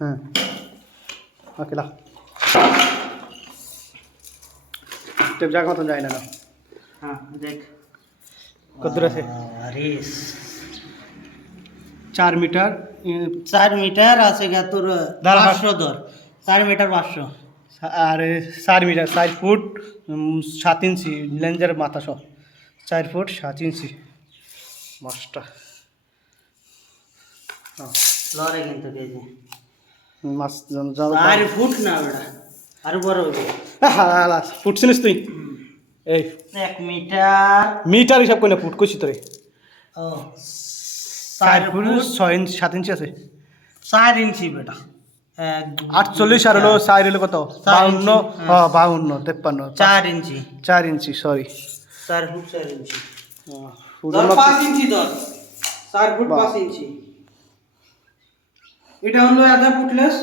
হ্যাঁ ওকে লাও টেপ জায়গা মতন যায় না না হ্যাঁ দেখ কত দূর আছে আরে 4 মিটার 4 মিটার আছে গা তোর দাঁড়া, 500 ধর 4 মিটার 500 আর 4 মিটার 4 ফুট 7 ইঞ্চি লেন্সের মাথা সহ 4 ফুট 7 ইঞ্চি মাছটা লরে কিন্তু কেজি মাছ 4 ফুট না ওটা আরো বড় হবে ফুট চিনিস তুই এই 1 মিটার মিটার হিসাব করে না ফুট কইছি তোরে ও 4 ফুট 6 ইঞ্চি 7 ইঞ্চি আছে 4 ইঞ্চি বেটা 48 আর হলো 4 হলো কত 52 হ্যাঁ 52 53 4 ইঞ্চি 4 ইঞ্চি সরি 4 ফুট 4 ইঞ্চি ফুট ধর 5 ইঞ্চি ধর 4 ফুট 5 ইঞ্চি এটা হলো আধা ফুটলেস